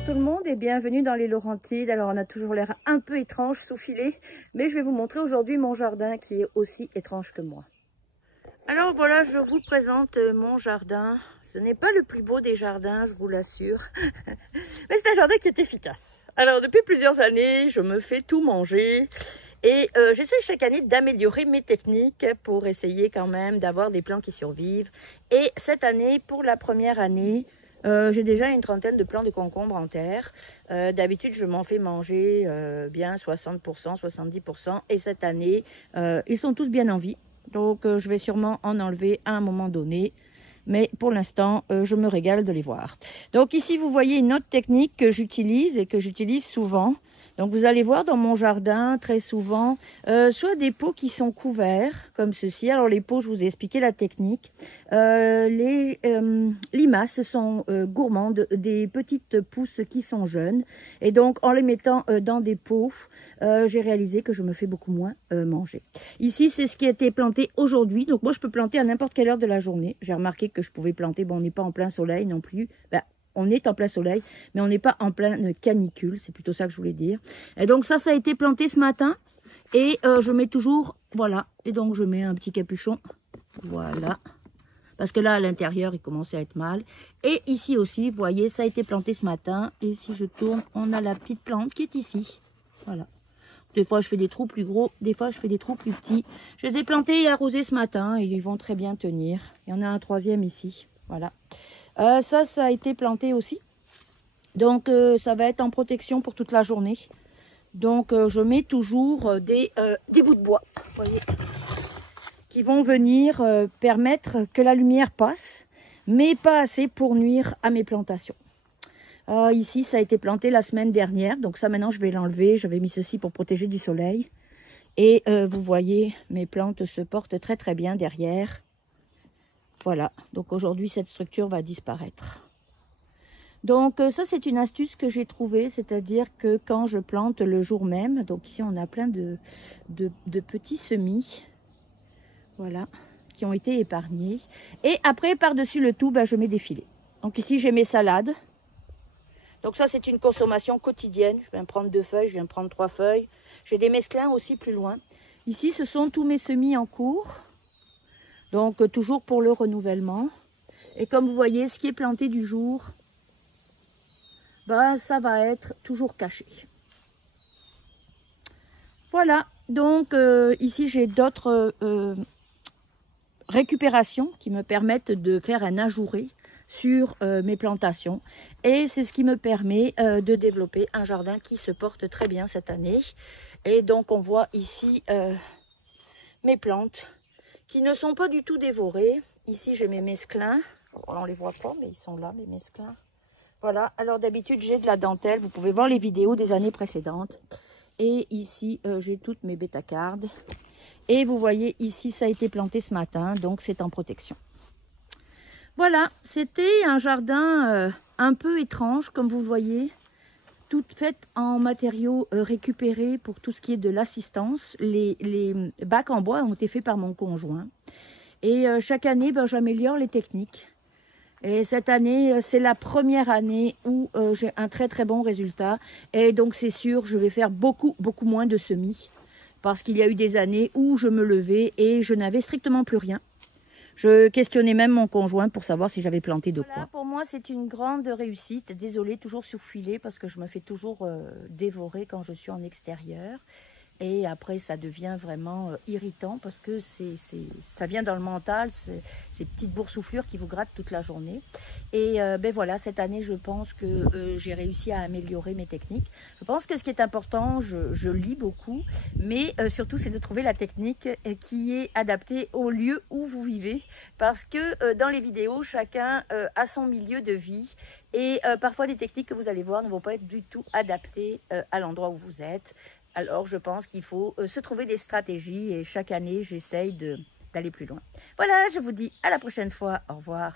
Bonjour tout le monde et bienvenue dans les Laurentides. Alors on a toujours l'air un peu étrange sous filet, mais je vais vous montrer aujourd'hui mon jardin qui est aussi étrange que moi. Alors voilà, je vous présente mon jardin. Ce n'est pas le plus beau des jardins, je vous l'assure, mais c'est un jardin qui est efficace. Alors depuis plusieurs années, je me fais tout manger et j'essaie chaque année d'améliorer mes techniques pour essayer quand même d'avoir des plants qui survivent. Et cette année, pour la première année, j'ai déjà une trentaine de plants de concombre en terre. D'habitude, je m'en fais manger bien 60%, 70%. Et cette année, ils sont tous bien en vie. Donc, je vais sûrement en enlever à un moment donné. Mais pour l'instant, je me régale de les voir. Donc ici, vous voyez une autre technique que j'utilise et que j'utilise souvent. Donc vous allez voir dans mon jardin très souvent, soit des pots qui sont couverts comme ceci. Alors les pots, je vous ai expliqué la technique. Les limaces sont gourmandes, des petites pousses qui sont jeunes. Et donc en les mettant dans des pots, j'ai réalisé que je me fais beaucoup moins manger. Ici, c'est ce qui a été planté aujourd'hui. Donc moi, je peux planter à n'importe quelle heure de la journée. J'ai remarqué que je pouvais planter, bon, on n'est pas en plein soleil non plus. On est en plein soleil, mais on n'est pas en pleine canicule. C'est plutôt ça que je voulais dire. Et donc ça a été planté ce matin. Et je mets toujours, voilà. Et donc je mets un petit capuchon. Voilà. Parce que là, à l'intérieur, il commençait à être mal. Et ici aussi, vous voyez, ça a été planté ce matin. Et si je tourne, on a la petite plante qui est ici. Voilà. Des fois, je fais des trous plus gros. Des fois, je fais des trous plus petits. Je les ai plantés et arrosés ce matin. Et ils vont très bien tenir. Il y en a un troisième ici. Voilà. Ça a été planté aussi. Donc, ça va être en protection pour toute la journée. Donc, je mets toujours des bouts de bois, vous voyez, qui vont venir permettre que la lumière passe, mais pas assez pour nuire à mes plantations. Ici, ça a été planté la semaine dernière. Donc, ça, maintenant, je vais l'enlever. J'avais mis ceci pour protéger du soleil. Et vous voyez, mes plantes se portent très, très bien derrière. Voilà, donc aujourd'hui, cette structure va disparaître. Donc ça, c'est une astuce que j'ai trouvée, c'est-à-dire que quand je plante le jour même, donc ici, on a plein de petits semis, voilà, qui ont été épargnés. Et après, par-dessus le tout, je mets des filets. Donc ici, j'ai mes salades. Donc ça, c'est une consommation quotidienne. Je viens prendre 2 feuilles, je viens prendre 3 feuilles. J'ai des mesclins aussi plus loin. Ici, ce sont tous mes semis en cours. Donc, toujours pour le renouvellement. Et comme vous voyez, ce qui est planté du jour, ça va être toujours caché. Voilà. Donc, ici, j'ai d'autres récupérations qui me permettent de faire un ajouré sur mes plantations. Et c'est ce qui me permet de développer un jardin qui se porte très bien cette année. Et donc, on voit ici mes plantes qui ne sont pas du tout dévorés. Ici, j'ai mes mesclins. On ne les voit pas, mais ils sont là, mes mesclins. Voilà. Alors, d'habitude, j'ai de la dentelle. Vous pouvez voir les vidéos des années précédentes. Et ici, j'ai toutes mes bétacardes. Et vous voyez, ici, ça a été planté ce matin. Donc, c'est en protection. Voilà. C'était un jardin un peu étrange, comme vous voyez. Toutes faites en matériaux récupérés pour tout ce qui est de l'assistance. Les bacs en bois ont été faits par mon conjoint. Et chaque année, j'améliore les techniques. Et cette année, c'est la première année où j'ai un très très bon résultat. Et donc c'est sûr, je vais faire beaucoup moins de semis. Parce qu'il y a eu des années où je me levais et je n'avais strictement plus rien. Je questionnais même mon conjoint pour savoir si j'avais planté de quoi. Voilà, pour moi, c'est une grande réussite. Désolée, toujours sur filet parce que je me fais toujours dévorer quand je suis en extérieur. Et après, ça devient vraiment irritant parce que ça vient dans le mental, ces petites boursouflures qui vous grattent toute la journée. Et voilà, cette année, je pense que j'ai réussi à améliorer mes techniques. Je pense que ce qui est important, je lis beaucoup, mais surtout, c'est de trouver la technique qui est adaptée au lieu où vous vivez. Parce que dans les vidéos, chacun a son milieu de vie. Et parfois, des techniques que vous allez voir ne vont pas être du tout adaptées à l'endroit où vous êtes. Alors, je pense qu'il faut se trouver des stratégies et chaque année, j'essaye d'aller plus loin. Voilà, je vous dis à la prochaine fois. Au revoir.